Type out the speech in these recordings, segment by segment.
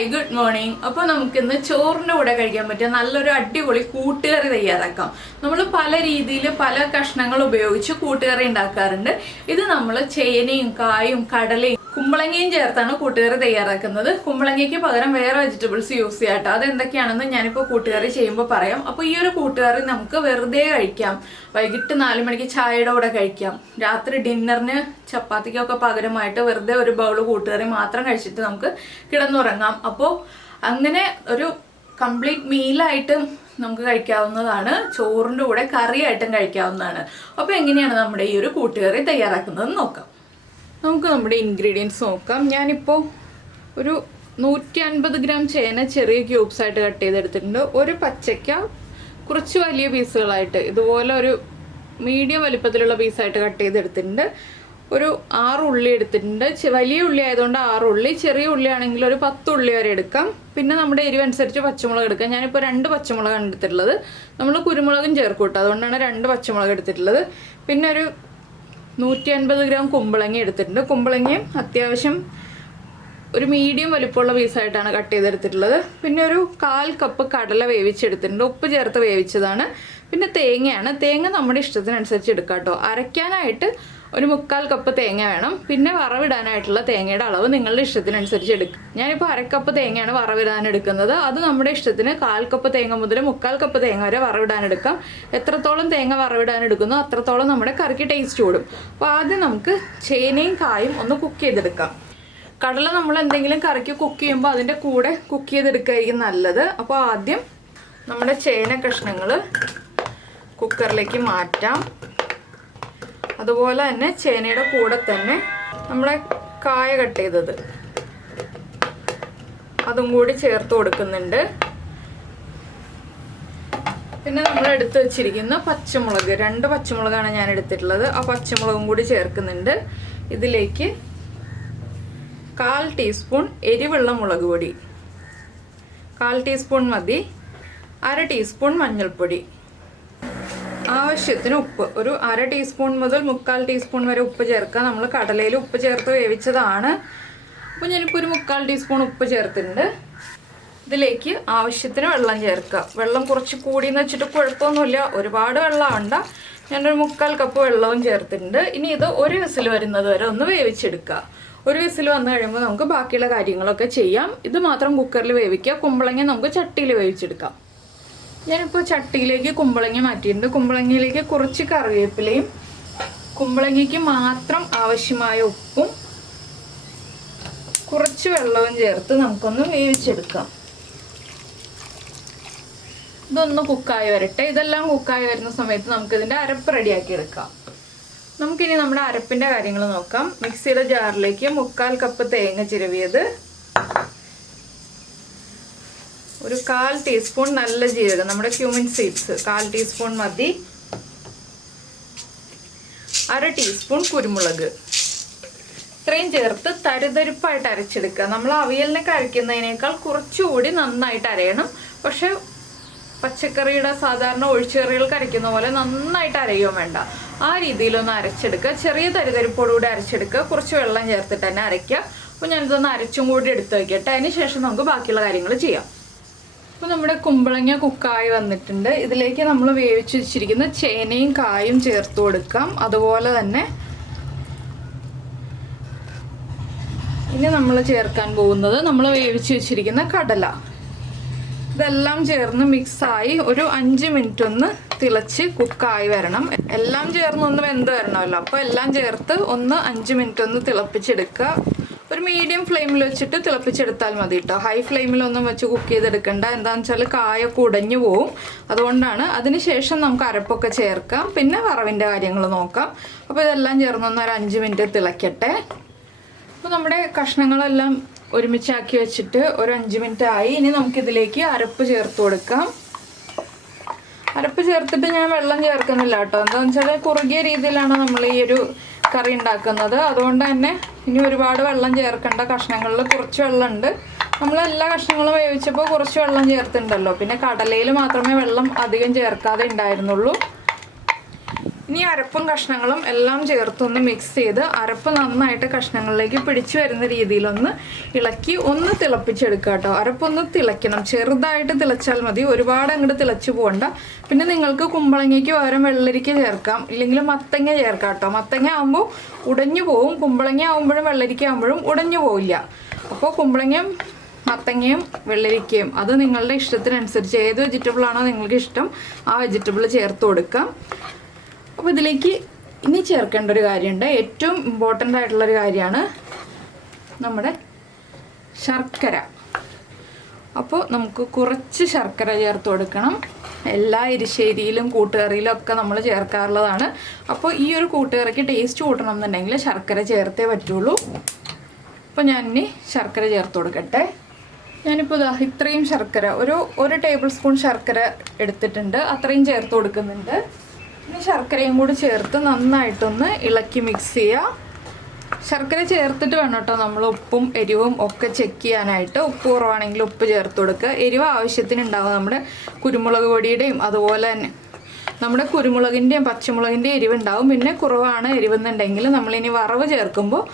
Hi good morning. അപ്പോൾ നമുക്കിന്ന് ചോറിൻ്റെ കൂടെ കഴിക്കാൻ പറ്റിയ നല്ലൊരു അടിപൊളി കൂട്ടുകറി തയ്യാറാക്കാം. നമ്മൾ പല രീതിയിൽ പല കഷ്ണങ്ങൾ ഉപയോഗിച്ച് കൂട്ടുകറി ഉണ്ടാക്കാറുണ്ട്. ഇത് നമ്മൾ ചേനയും കായും കടലയും കുമ്പളങ്ങയും ചേർത്താണ് കൂട്ടുകറി തയ്യാറാക്കുന്നത്. കുമ്പളങ്ങയ്ക്ക് പകരം വേറെ വെജിറ്റബിൾസ് യൂസ് ചെയ്യാട്ടോ. അതെന്തൊക്കെയാണെന്ന് ഞാനിപ്പോൾ കൂട്ടുകറി ചെയ്യുമ്പോൾ പറയാം. അപ്പോൾ ഈ ഒരു കൂട്ടുകറി നമുക്ക് വെറുതെ കഴിക്കാം, വൈകിട്ട് 4 മണിക്ക് ചായയുടെ കൂടെ കഴിക്കാം, രാത്രി ഡിന്നറിന് ചപ്പാത്തിക്കൊക്കെ പകരമായിട്ട് വെറുതെ ഒരു ബൗൾ കൂട്ടുകറി മാത്രം കഴിച്ചിട്ട് നമുക്ക് കിടന്നുറങ്ങാം. അപ്പോൾ അങ്ങനെ ഒരു കംപ്ലീറ്റ് മീലായിട്ട് നമുക്ക് കഴിക്കാവുന്നതാണ്. ചോറിൻ്റെ കൂടെ കറിയായിട്ടും കഴിക്കാവുന്നതാണ്. അപ്പോൾ എങ്ങനെയാണ് നമ്മുടെ ഈ ഒരു കൂട്ടുകറി തയ്യാറാക്കുന്നത് നോക്കാം. നമുക്ക് നമ്മുടെ ഇൻഗ്രീഡിയൻസ് നോക്കാം. ഞാനിപ്പോൾ ഒരു 150 ഗ്രാം ചേന ചെറിയ ക്യൂബ്സായിട്ട് കട്ട് ചെയ്തെടുത്തിട്ടുണ്ട്. ഒരു പച്ചയ്ക്ക കുറച്ച് വലിയ പീസുകളായിട്ട് ഇതുപോലെ ഒരു മീഡിയം വലിപ്പത്തിലുള്ള പീസായിട്ട് കട്ട് ചെയ്തെടുത്തിട്ടുണ്ട്. ഒരു 6 ഉള്ളി എടുത്തിട്ടുണ്ട്. വലിയ ഉള്ളി ആയതുകൊണ്ട് 6 ഉള്ളി, ചെറിയ ഉള്ളി ആണെങ്കിൽ ഒരു 10 ഉള്ളി വരെ എടുക്കാം. പിന്നെ നമ്മുടെ എരിവനുസരിച്ച് പച്ചമുളക് എടുക്കാം. ഞാനിപ്പോൾ 2 പച്ചമുളകാണ് എടുത്തിട്ടുള്ളത്. നമ്മൾ കുരുമുളകും ചേർക്കും കേട്ടോ, അതുകൊണ്ടാണ് 2 പച്ചമുളക് എടുത്തിട്ടുള്ളത്. പിന്നെ ഒരു 150 ഗ്രാം കുമ്പളങ്ങ എടുത്തിട്ടുണ്ട്. കുമ്പളങ്ങയും അത്യാവശ്യം ഒരു മീഡിയം വലിപ്പമുള്ള പീസായിട്ടാണ് കട്ട് ചെയ്തെടുത്തിട്ടുള്ളത്. പിന്നെ ഒരു 1/4 കപ്പ് കടല വേവിച്ചെടുത്തിട്ടുണ്ട്, ഉപ്പ് ചേർത്ത് വേവിച്ചതാണ്. പിന്നെ തേങ്ങയാണ്. തേങ്ങ നമ്മുടെ ഇഷ്ടത്തിനനുസരിച്ച് എടുക്കാം കേട്ടോ. അരയ്ക്കാനായിട്ട് ഒരു 1/4 കപ്പ് തേങ്ങ വേണം. പിന്നെ വറവിടാനായിട്ടുള്ള തേങ്ങയുടെ അളവ് നിങ്ങളുടെ ഇഷ്ടത്തിനനുസരിച്ച് എടുക്കും. ഞാനിപ്പോൾ 1/2 കപ്പ് തേങ്ങയാണ് വറവിടാൻ എടുക്കുന്നത്. അത് നമ്മുടെ ഇഷ്ടത്തിന് 1/4 കപ്പ് തേങ്ങ മുതൽ 1/4 കപ്പ് തേങ്ങ വരെ വറവിടാൻ എടുക്കാം. എത്രത്തോളം തേങ്ങ വറവിടാൻ എടുക്കുന്നോ അത്രത്തോളം നമ്മുടെ കറിക്ക് ടേസ്റ്റ് കൂടും. അപ്പോൾ ആദ്യം നമുക്ക് ചേനയും കായും ഒന്ന് കുക്ക് ചെയ്തെടുക്കാം. കടല നമ്മൾ എന്തെങ്കിലും കറിക്ക് കുക്ക് ചെയ്യുമ്പോൾ അതിൻ്റെ കൂടെ കുക്ക് ചെയ്തെടുക്കുകയായിരിക്കും നല്ലത്. അപ്പോൾ ആദ്യം നമ്മുടെ ചേന കഷ്ണങ്ങൾ കുക്കറിലേക്ക് മാറ്റാം. അതുപോലെ തന്നെ ചേനയുടെ കൂടെ തന്നെ നമ്മുടെ കായ കട്ട് ചെയ്തത് അതും കൂടി ചേർത്ത് കൊടുക്കുന്നുണ്ട്. പിന്നെ നമ്മൾ എടുത്ത് വെച്ചിരിക്കുന്ന പച്ചമുളക്, 2 പച്ചമുളകാണ് ഞാൻ എടുത്തിട്ടുള്ളത്. ആ പച്ചമുളകും കൂടി ചേർക്കുന്നുണ്ട്. ഇതിലേക്ക് 1/4 ടീസ്പൂൺ എരിവുള്ള മുളക് പൊടി, 1/4 ടീസ്പൂൺ മതി. 1/2 ടീസ്പൂൺ മഞ്ഞൾപ്പൊടി, ആവശ്യത്തിന് ഉപ്പ്, ഒരു 1/2 ടീസ്പൂൺ മുതൽ 1/4 ടീസ്പൂൺ വരെ ഉപ്പ് ചേർക്കുക. നമ്മൾ കടലയിൽ ഉപ്പ് ചേർത്ത് വേവിച്ചതാണ്. അപ്പോൾ ഞാനിപ്പോൾ ഒരു 1/4 ടീസ്പൂൺ ഉപ്പ് ചേർത്തിട്ടുണ്ട്. ഇതിലേക്ക് ആവശ്യത്തിന് വെള്ളം ചേർക്കുക. വെള്ളം കുറച്ച് കൂടിയെന്ന് വെച്ചിട്ട് കുഴപ്പമൊന്നുമില്ല, ഒരുപാട് വെള്ളം വേണ്ട. ഞാനൊരു 1/4 കപ്പ് വെള്ളവും ചേർത്തിട്ടുണ്ട്. ഇനി ഇത് ഒരു വിസിൽ വരുന്നത് വരെ ഒന്ന് വേവിച്ചെടുക്കുക. ഒരു വിസിൽ വന്നു കഴിയുമ്പോൾ നമുക്ക് ബാക്കിയുള്ള കാര്യങ്ങളൊക്കെ ചെയ്യാം. ഇത് മാത്രം കുക്കറിൽ വേവിക്കുക. കുമ്പളങ്ങ നമുക്ക് ചട്ടിയിൽ വേവിച്ചെടുക്കാം. ഞാനിപ്പോൾ ചട്ടിയിലേക്ക് കുമ്പളങ്ങ മാറ്റിയിട്ടുണ്ട്. കുമ്പളങ്ങയിലേക്ക് കുറച്ച് കറിവേപ്പിലയും കുമ്പളങ്ങയ്ക്ക് മാത്രം ആവശ്യമായ ഉപ്പും കുറച്ച് വെള്ളവും ചേർത്ത് നമുക്കൊന്ന് വേവിച്ചെടുക്കാം. ഇതൊന്ന് കുക്കായി വരട്ടെ. ഇതെല്ലാം കുക്കായി വരുന്ന സമയത്ത് നമുക്കിതിൻ്റെ അരപ്പ് റെഡിയാക്കി എടുക്കാം. നമുക്കിനി നമ്മുടെ അരപ്പിൻ്റെ കാര്യങ്ങൾ നോക്കാം. മിക്സിയുടെ ജാറിലേക്ക് 1/4 കപ്പ് തേങ്ങ ചിരവിയത്, ഒരു 1/4 ടീസ്പൂൺ നല്ല ജീരകം, നമ്മുടെ ക്യൂമിൻ സീഡ്സ് 1/4 ടീസ്പൂൺ മതി. 1/2 ടീസ്പൂൺ കുരുമുളക്, ഇത്രയും ചേർത്ത് തരിതരിപ്പായിട്ട് അരച്ചെടുക്കുക. നമ്മൾ അവിയലിനൊക്കെ അരയ്ക്കുന്നതിനേക്കാൾ കുറച്ചുകൂടി നന്നായിട്ട് അരയണം. പക്ഷെ പച്ചക്കറിയുടെ സാധാരണ ഒഴിച്ചുകറികൾക്ക് അരയ്ക്കുന്ന പോലെ നന്നായിട്ട് അരയോ വേണ്ട, ആ രീതിയിലൊന്ന് അരച്ചെടുക്കുക. ചെറിയ തരിതരിപ്പോടുകൂടി അരച്ചെടുക്കുക. കുറച്ച് വെള്ളം ചേർത്തിട്ട് തന്നെ അരയ്ക്കുക. അപ്പോൾ ഞാനിതൊന്ന് അരച്ചും കൂടി എടുത്ത് വയ്ക്കട്ടെ. അതിന് ശേഷം നമുക്ക് ബാക്കിയുള്ള കാര്യങ്ങൾ ചെയ്യാം. അപ്പോൾ നമ്മുടെ കുമ്പളങ്ങ കുക്കായി വന്നിട്ടുണ്ട്. ഇതിലേക്ക് നമ്മൾ വേവിച്ച് വെച്ചിരിക്കുന്ന ചേനയും കായും ചേർത്ത് കൊടുക്കാം. അതുപോലെ തന്നെ ഇനി നമ്മൾ ചേർക്കാൻ പോകുന്നത് നമ്മൾ വേവിച്ച് വെച്ചിരിക്കുന്ന കടല. ഇതെല്ലാം ചേർന്ന് മിക്സായി ഒരു 5 മിനിറ്റ് ഒന്ന് തിളച്ച് കുക്കായി വരണം. എല്ലാം ചേർന്ന് ഒന്ന് വെന്ത് വരണമല്ലോ. അപ്പോൾ എല്ലാം ചേർത്ത് ഒന്ന് 5 മിനിറ്റ് ഒന്ന് തിളപ്പിച്ചെടുക്കുക. ഒരു മീഡിയം ഫ്ലെയിമിൽ വെച്ചിട്ട് തിളപ്പിച്ചെടുത്താൽ മതി കേട്ടോ. ഹൈ ഫ്ലെയിമിലൊന്നും വെച്ച് കുക്ക് ചെയ്തെടുക്കണ്ട. എന്താണെന്ന് വെച്ചാൽ കായൊക്കെ ഉടഞ്ഞു പോവും, അതുകൊണ്ടാണ്. അതിനുശേഷം നമുക്ക് അരപ്പൊക്കെ ചേർക്കാം. പിന്നെ വറവിൻ്റെ കാര്യങ്ങൾ നോക്കാം. അപ്പോൾ ഇതെല്ലാം ചേർന്നൊന്ന് ഒരു 5 മിനിറ്റ് തിളയ്ക്കട്ടെ. അപ്പോൾ നമ്മുടെ കഷ്ണങ്ങളെല്ലാം ഒരുമിച്ചാക്കി വെച്ചിട്ട് ഒരു 5 മിനിറ്റ് ആയി. ഇനി നമുക്കിതിലേക്ക് അരപ്പ് ചേർത്ത് കൊടുക്കാം. അരപ്പ് ചേർത്തിട്ട് ഞാൻ വെള്ളം ചേർക്കുന്നില്ല കേട്ടോ. എന്താണെന്ന് വെച്ചാൽ കുറുകിയ രീതിയിലാണ് നമ്മൾ ഈ ഒരു കറി ഉണ്ടാക്കുന്നത്. അതുകൊണ്ട് തന്നെ ഇനി ഒരുപാട് വെള്ളം ചേർക്കേണ്ട. കഷ്ണങ്ങളിൽ കുറച്ച് വെള്ളമുണ്ട്. നമ്മൾ എല്ലാ കഷ്ണങ്ങളും വേവിച്ചപ്പോൾ കുറച്ച് വെള്ളം ചേർത്തിട്ടുണ്ടല്ലോ. പിന്നെ കടലയിൽ മാത്രമേ വെള്ളം അധികം ചേർക്കാതെ ഉണ്ടായിരുന്നുള്ളൂ. ഇനി അരപ്പും കഷ്ണങ്ങളും എല്ലാം ചേർത്തൊന്ന് മിക്സ് ചെയ്ത് അരപ്പ് നന്നായിട്ട് കഷ്ണങ്ങളിലേക്ക് പിടിച്ചു വരുന്ന രീതിയിലൊന്ന് ഇളക്കി ഒന്ന് തിളപ്പിച്ചെടുക്കുക കേട്ടോ. അരപ്പൊന്ന് തിളയ്ക്കണം, ചെറുതായിട്ട് തിളച്ചാൽ മതി, ഒരുപാട് അങ്ങോട്ട് തിളച്ചു പോകണ്ട. പിന്നെ നിങ്ങൾക്ക് കുമ്പളങ്ങയ്ക്ക് പകരം വെള്ളരിക്ക ചേർക്കാം, ഇല്ലെങ്കിൽ മത്തങ്ങ ചേർക്കാം കേട്ടോ. മത്തങ്ങ ആകുമ്പോൾ ഉടഞ്ഞു പോവും, കുമ്പളങ്ങ ആകുമ്പോഴും വെള്ളരിക്ക ആകുമ്പോഴും ഉടഞ്ഞു പോവില്ല. അപ്പോൾ കുമ്പളങ്ങയും മത്തങ്ങയും വെള്ളരിക്കയും അത് നിങ്ങളുടെ ഇഷ്ടത്തിനനുസരിച്ച് ഏത് വെജിറ്റബിൾ ആണോ നിങ്ങൾക്ക് ഇഷ്ടം ആ വെജിറ്റബിൾ ചേർത്ത് കൊടുക്കാം. അപ്പോൾ ഇതിലേക്ക് ഇനി ചേർക്കേണ്ട ഒരു കാര്യമുണ്ട്, ഏറ്റവും ഇമ്പോർട്ടൻ്റ് ആയിട്ടുള്ളൊരു കാര്യമാണ് നമ്മുടെ ശർക്കര. അപ്പോൾ നമുക്ക് കുറച്ച് ശർക്കര ചേർത്ത് കൊടുക്കണം. എല്ലാ എരിശ്ശേരിയിലും കൂട്ടുകറിയിലും ഒക്കെ നമ്മൾ ചേർക്കാറുള്ളതാണ്. അപ്പോൾ ഈ ഒരു കൂട്ടുകറിക്ക് ടേസ്റ്റ് കൂട്ടണം എന്നുണ്ടെങ്കിൽ ശർക്കര ചേർത്തേ പറ്റുള്ളൂ. അപ്പോൾ ഞാനിനി ശർക്കര ചേർത്ത് കൊടുക്കട്ടെ. ഞാനിപ്പോൾ ഇത്രയും ശർക്കര ഒരു ടേബിൾ സ്പൂൺ ശർക്കര എടുത്തിട്ടുണ്ട്, അത്രയും ചേർത്ത് കൊടുക്കുന്നുണ്ട്. ഇനി ശർക്കരയും കൂടി ചേർത്ത് നന്നായിട്ടൊന്ന് ഇളക്കി മിക്സ് ചെയ്യുക. ശർക്കര ചേർത്തിട്ട് വേണം കേട്ടോ നമ്മൾ ഉപ്പും എരിവും ഒക്കെ ചെക്ക് ചെയ്യാനായിട്ട്. ഉപ്പ് കുറവാണെങ്കിൽ ഉപ്പ് ചേർത്ത് കൊടുക്കുക. എരിവ് ആവശ്യത്തിന് ഉണ്ടാവും. നമ്മുടെ കുരുമുളക് പൊടിയുടെയും അതുപോലെ തന്നെ നമ്മുടെ കുരുമുളകിൻ്റെയും പച്ചമുളകിൻ്റെയും എരിവ് ഉണ്ടാവും. പിന്നെ കുറവാണ് എരിവെന്നുണ്ടെങ്കിൽ നമ്മളിനി വറവ് ചേർക്കുമ്പോൾ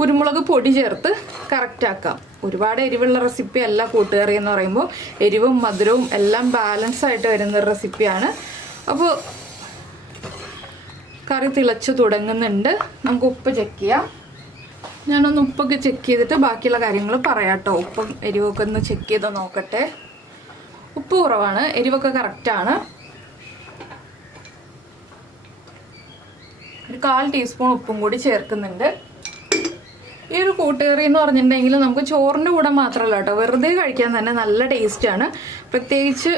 കുരുമുളക് പൊടി ചേർത്ത് കറക്റ്റ് ആക്കാം. ഒരുപാട് എരിവുള്ള റെസിപ്പി അല്ല കൂട്ടുകറി എന്ന് പറയുമ്പോൾ, എരിവും മധുരവും എല്ലാം ബാലൻസ് ആയിട്ട് വരുന്നൊരു റെസിപ്പിയാണ്. അപ്പോൾ കറി തിളച്ച് തുടങ്ങുന്നുണ്ട്, നമുക്ക് ഉപ്പ് ചെക്ക് ചെയ്യാം. ഞാനൊന്ന് ഉപ്പൊക്കെ ചെക്ക് ചെയ്തിട്ട് ബാക്കിയുള്ള കാര്യങ്ങൾ പറയാം കേട്ടോ. ഉപ്പും എരിവൊക്കെ ഒന്ന് ചെക്ക് ചെയ്ത് നോക്കട്ടെ. ഉപ്പ് കുറവാണ്, എരിവൊക്കെ കറക്റ്റാണ്. ഒരു 1/4 ടീസ്പൂൺ ഉപ്പും കൂടി ചേർക്കുന്നുണ്ട്. ഈ ഒരു കൂട്ടുകറി എന്ന് പറഞ്ഞിട്ടുണ്ടെങ്കിൽ നമുക്ക് ചോറിൻ്റെ കൂടെ മാത്രമല്ല കേട്ടോ, വെറുതെ കഴിക്കാൻ തന്നെ നല്ല ടേസ്റ്റാണ്. പ്രത്യേകിച്ച്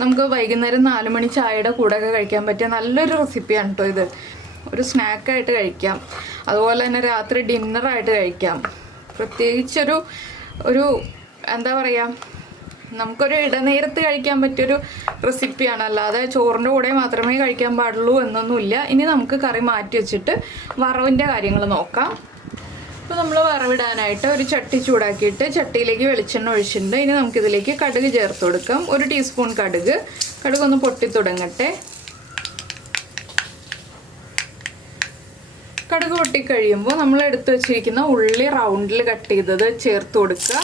നമുക്ക് വൈകുന്നേരം 4 മണി ചായയുടെ കൂടെയൊക്കെ കഴിക്കാൻ പറ്റിയ നല്ലൊരു റെസിപ്പിയാണ് കേട്ടോ ഇത്. ഒരു സ്നാക്കായിട്ട് കഴിക്കാം, അതുപോലെ തന്നെ രാത്രി ഡിന്നറായിട്ട് കഴിക്കാം. പ്രത്യേകിച്ചൊരു എന്താ പറയുക, നമുക്കൊരു ഇടനേരത്ത് കഴിക്കാൻ പറ്റിയൊരു റെസിപ്പിയാണ്. അല്ലാതെ ചോറിൻ്റെ കൂടെ മാത്രമേ കഴിക്കാൻ പാടുള്ളൂ എന്നൊന്നുമില്ല. ഇനി നമുക്ക് കറി മാറ്റി വെച്ചിട്ട് വറവിൻ്റെ കാര്യങ്ങൾ നോക്കാം. ഇപ്പോൾ നമ്മൾ വറവിടാനായിട്ട് ഒരു ചട്ടി ചൂടാക്കിയിട്ട് ചട്ടിയിലേക്ക് വെളിച്ചെണ്ണ ഒഴിച്ചിട്ടുണ്ട്. ഇനി നമുക്കിതിലേക്ക് കടുക് ചേർത്ത് കൊടുക്കാം. 1 ടീസ്പൂൺ കടുക് ഒന്ന് പൊട്ടി തുടങ്ങട്ടെ. കടുക് പൊട്ടിക്കഴിയുമ്പോൾ നമ്മൾ എടുത്തു വെച്ചിരിക്കുന്ന ഉള്ളി റൗണ്ടിൽ കട്ട് ചെയ്തത് ചേർത്ത് കൊടുക്കുക.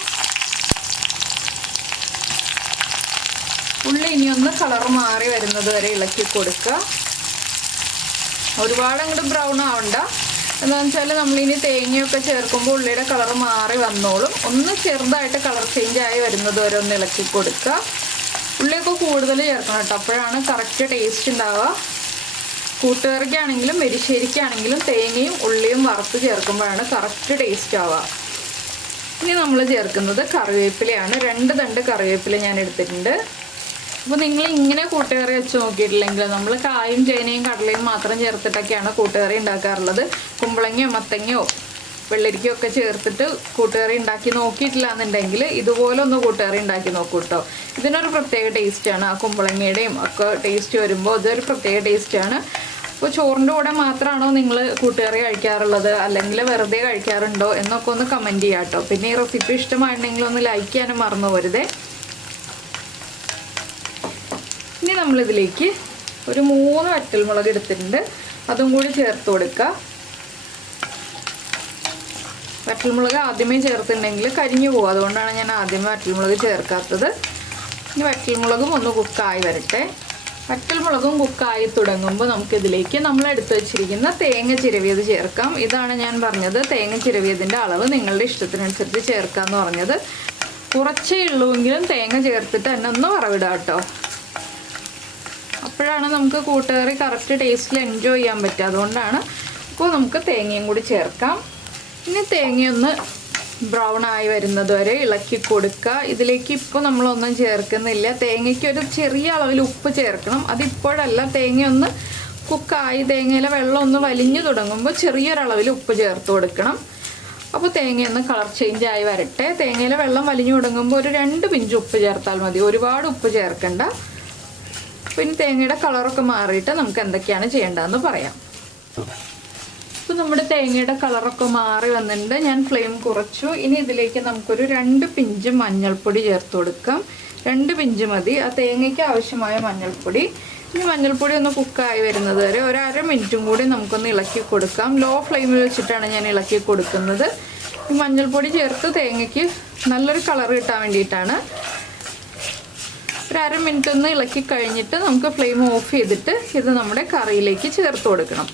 ഉള്ളി ഇനിയൊന്ന് കളർ മാറി വരുന്നത് വരെ ഇളക്കി കൊടുക്കുക. ഒരുപാട് അങ്ങോട്ട് ബ്രൗൺ ആവണ്ട. എന്താണെന്ന് വെച്ചാൽ നമ്മളിനി തേങ്ങയൊക്കെ ചേർക്കുമ്പോൾ ഉള്ളിയുടെ കളർ മാറി വന്നോളും. ഒന്ന് ചെറുതായിട്ട് കളർ ചേഞ്ച് ആയി വരുന്നത് വരെ ഒന്ന് ഇളക്കി കൊടുക്കുക. ഉള്ളിയൊക്കെ കൂടുതൽ ചേർക്കണം കേട്ടോ, അപ്പോഴാണ് കറക്റ്റ് ടേസ്റ്റ് ഉണ്ടാവുക. കൂട്ടുകറിക്കാണെങ്കിലും എരിശ്ശേരിക്കാണെങ്കിലും തേങ്ങയും ഉള്ളിയും വറുത്ത് ചേർക്കുമ്പോഴാണ് കറക്റ്റ് ടേസ്റ്റ് ആവുക. ഇനി നമ്മൾ ചേർക്കുന്നത് കറിവേപ്പിലയാണ്. 2 തണ്ട് കറിവേപ്പില ഞാൻ എടുത്തിട്ടുണ്ട്. അപ്പോൾ നിങ്ങൾ ഇങ്ങനെ കൂട്ടുകറി വെച്ച് നോക്കിയിട്ടില്ലെങ്കിൽ, നമ്മൾ കായും ചേനയും കടലയും മാത്രം ചേർത്തിട്ടൊക്കെയാണ് കൂട്ടുകറി ഉണ്ടാക്കാറുള്ളത്. കുമ്പളങ്ങയോ മത്തങ്ങയോ വെള്ളരിക്കയോ ഒക്കെ ചേർത്തിട്ട് കൂട്ടുകറി ഉണ്ടാക്കി നോക്കിയിട്ടില്ല എന്നുണ്ടെങ്കിൽ ഇതുപോലെ ഒന്ന് കൂട്ടുകറി ഉണ്ടാക്കി നോക്കൂ കേട്ടോ. ഇതിനൊരു പ്രത്യേക ടേസ്റ്റാണ്. ആ കുമ്പളങ്ങയുടെയും ഒക്കെ ടേസ്റ്റ് വരുമ്പോൾ ഇതൊരു പ്രത്യേക ടേസ്റ്റാണ്. അപ്പോൾ ചോറിൻ്റെ കൂടെ മാത്രമാണോ നിങ്ങൾ കൂട്ടുകറി കഴിക്കാറുള്ളത്, അല്ലെങ്കിൽ വെറുതെ കഴിക്കാറുണ്ടോ എന്നൊക്കെ ഒന്ന് കമൻറ്റ് ചെയ്യാം കേട്ടോ. പിന്നെ ഈ റെസിപ്പി ഇഷ്ടമായിട്ടുണ്ടെങ്കിൽ ഒന്ന് ലൈക്ക് ചെയ്യാനും മറന്നു പോരുതേ. ഇനി നമ്മളിതിലേക്ക് ഒരു 3 വറ്റൽമുളക് എടുത്തിട്ടുണ്ട്, അതും കൂടി ചേർത്ത് കൊടുക്കുക. വറ്റൽമുളക് ആദ്യമേ ചേർത്തിട്ടുണ്ടെങ്കിൽ കരിഞ്ഞു പോകും, അതുകൊണ്ടാണ് ഞാൻ ആദ്യമേ വറ്റൽമുളക് ചേർക്കാത്തത്. ഇനി വറ്റൽമുളകും ഒന്ന് കുക്കായി വരട്ടെ. വറ്റൽമുളകും കുക്കായി തുടങ്ങുമ്പോൾ നമുക്കിതിലേക്ക് നമ്മൾ എടുത്തു വെച്ചിരിക്കുന്ന തേങ്ങ ചിരവിയത് ചേർക്കാം. ഇതാണ് ഞാൻ പറഞ്ഞത്, തേങ്ങ ചിരവിയതിൻ്റെ അളവ് നിങ്ങളുടെ ഇഷ്ടത്തിനനുസരിച്ച് ചേർക്കാമെന്ന് പറഞ്ഞത്. കുറച്ചേ ഉള്ളുവെങ്കിലും തേങ്ങ ചേർത്തിട്ട് തന്നെ ഒന്ന് വറവിടാം കേട്ടോ. അപ്പോഴാണ് നമുക്ക് കൂട്ടുകറി കറക്റ്റ് ടേസ്റ്റിൽ എൻജോയ് ചെയ്യാൻ പറ്റുക. അതുകൊണ്ടാണ്. അപ്പോൾ നമുക്ക് തേങ്ങയും കൂടി ചേർക്കാം. ഇനി തേങ്ങയൊന്ന് ബ്രൗൺ ആയി വരുന്നത് വരെ ഇളക്കി കൊടുക്കുക. ഇതിലേക്ക് ഇപ്പോൾ നമ്മളൊന്നും ചേർക്കുന്നില്ല. തേങ്ങയ്ക്ക് ഒരു ചെറിയ അളവിൽ ഉപ്പ് ചേർക്കണം. അതിപ്പോഴല്ല, തേങ്ങയൊന്ന് കുക്കായി തേങ്ങയിലെ വെള്ളം ഒന്ന് വലിഞ്ഞു തുടങ്ങുമ്പോൾ ചെറിയൊരളവിൽ ഉപ്പ് ചേർത്ത് കൊടുക്കണം. അപ്പോൾ തേങ്ങയൊന്ന് കളർ ചേഞ്ച് ആയി വരട്ടെ. തേങ്ങയിലെ വെള്ളം വലിഞ്ഞു തുടങ്ങുമ്പോൾ ഒരു 2 പിഞ്ച് ഉപ്പ് ചേർത്താൽ മതി, ഒരുപാട് ഉപ്പ് ചേർക്കണ്ട. പിന്നെ തേങ്ങയുടെ കളറൊക്കെ മാറിയിട്ട് നമുക്ക് എന്തൊക്കെയാണ് ചെയ്യേണ്ടതെന്ന് പറയാം. ഇപ്പോൾ നമ്മുടെ തേങ്ങയുടെ കളറൊക്കെ മാറി വന്നിട്ടുണ്ട്. ഞാൻ ഫ്ലെയിം കുറച്ചു. ഇനി ഇതിലേക്ക് നമുക്കൊരു 2 പിഞ്ച് മഞ്ഞൾപ്പൊടി ചേർത്ത് കൊടുക്കാം. 2 പിഞ്ച് മതി. ആ തേങ്ങയ്ക്ക് ആവശ്യമായ മഞ്ഞൾപ്പൊടി. ഇനി മഞ്ഞൾപ്പൊടി ഒന്ന് കുക്കായി വരുന്നത് വരെ ഒരു 1/2 മിനിറ്റും കൂടി നമുക്കൊന്ന് ഇളക്കി കൊടുക്കാം. ലോ ഫ്ലെയിമിൽ വെച്ചിട്ടാണ് ഞാൻ ഇളക്കി കൊടുക്കുന്നത്. ഈ മഞ്ഞൾപ്പൊടി ചേർത്ത് തേങ്ങയ്ക്ക് നല്ലൊരു കളർ കിട്ടാൻ വേണ്ടിയിട്ടാണ്. ഒരു 1/2 മിനിറ്റ് ഒന്ന് ഇളക്കി കഴിഞ്ഞിട്ട് നമുക്ക് ഫ്ലെയിം ഓഫ് ചെയ്തിട്ട് ഇത് നമ്മുടെ കറിയിലേക്ക് ചേർത്ത് കൊടുക്കണം.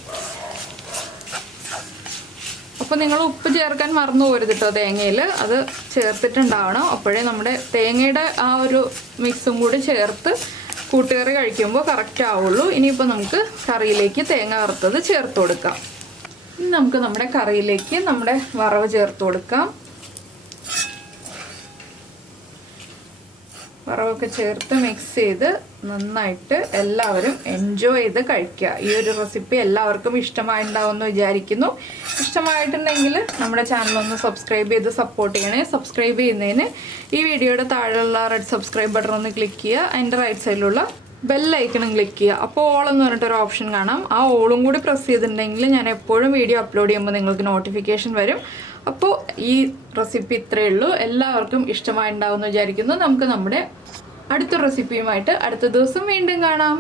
അപ്പോൾ നിങ്ങൾ ഉപ്പ് ചേർക്കാൻ മറന്നു പോരുത് കേട്ടോ. തേങ്ങയിൽ അത് ചേർത്തിട്ടുണ്ടാവണം. അപ്പോഴേ നമ്മുടെ തേങ്ങയുടെ ആ ഒരു മിക്സും കൂടി ചേർത്ത് കൂട്ടുകറി കഴിക്കുമ്പോൾ കറക്റ്റ് ആവുള്ളൂ. ഇനിയിപ്പോൾ നമുക്ക് കറിയിലേക്ക് തേങ്ങ വറുത്തത് ചേർത്ത് കൊടുക്കാം. ഇനി നമുക്ക് നമ്മുടെ കറിയിലേക്ക് നമ്മുടെ വറവ് ചേർത്ത് കൊടുക്കാം. വറവൊക്കെ ചേർത്ത് മിക്സ് ചെയ്ത് നന്നായിട്ട് എല്ലാവരും എൻജോയ് ചെയ്ത് കഴിക്കുക. ഈ ഒരു റെസിപ്പി എല്ലാവർക്കും ഇഷ്ടമായിട്ടുണ്ടാവുമെന്ന് വിചാരിക്കുന്നു. ഇഷ്ടമായിട്ടുണ്ടെങ്കിൽ നമ്മുടെ ചാനലൊന്ന് സബ്സ്ക്രൈബ് ചെയ്ത് സപ്പോർട്ട് ചെയ്യണേ. സബ്സ്ക്രൈബ് ചെയ്യുന്നതിന് ഈ വീഡിയോയുടെ താഴെയുള്ള റെഡ് സബ്സ്ക്രൈബ് ബട്ടൺ ഒന്ന് ക്ലിക്ക് ചെയ്യുക. അതിൻ്റെ റൈറ്റ് സൈഡിലുള്ള ബെല്ലൈക്കണും ക്ലിക്ക് ചെയ്യുക. അപ്പോൾ ഓൾ എന്ന് പറഞ്ഞിട്ടൊരു ഓപ്ഷൻ കാണാം. ആ ഓളും കൂടി പ്രസ് ചെയ്തിട്ടുണ്ടെങ്കിൽ ഞാൻ എപ്പോഴും വീഡിയോ അപ്ലോഡ് ചെയ്യുമ്പോൾ നിങ്ങൾക്ക് നോട്ടിഫിക്കേഷൻ വരും. അപ്പോൾ ഈ റെസിപ്പി ഇത്രയേ ഉള്ളൂ. എല്ലാവർക്കും ഇഷ്ടമായിട്ടുണ്ടാവുമെന്ന് വിചാരിക്കുന്നു. നമുക്ക് നമ്മുടെ അടുത്ത റെസിപ്പിയുമായിട്ട് അടുത്ത ദിവസം വീണ്ടും കാണാം.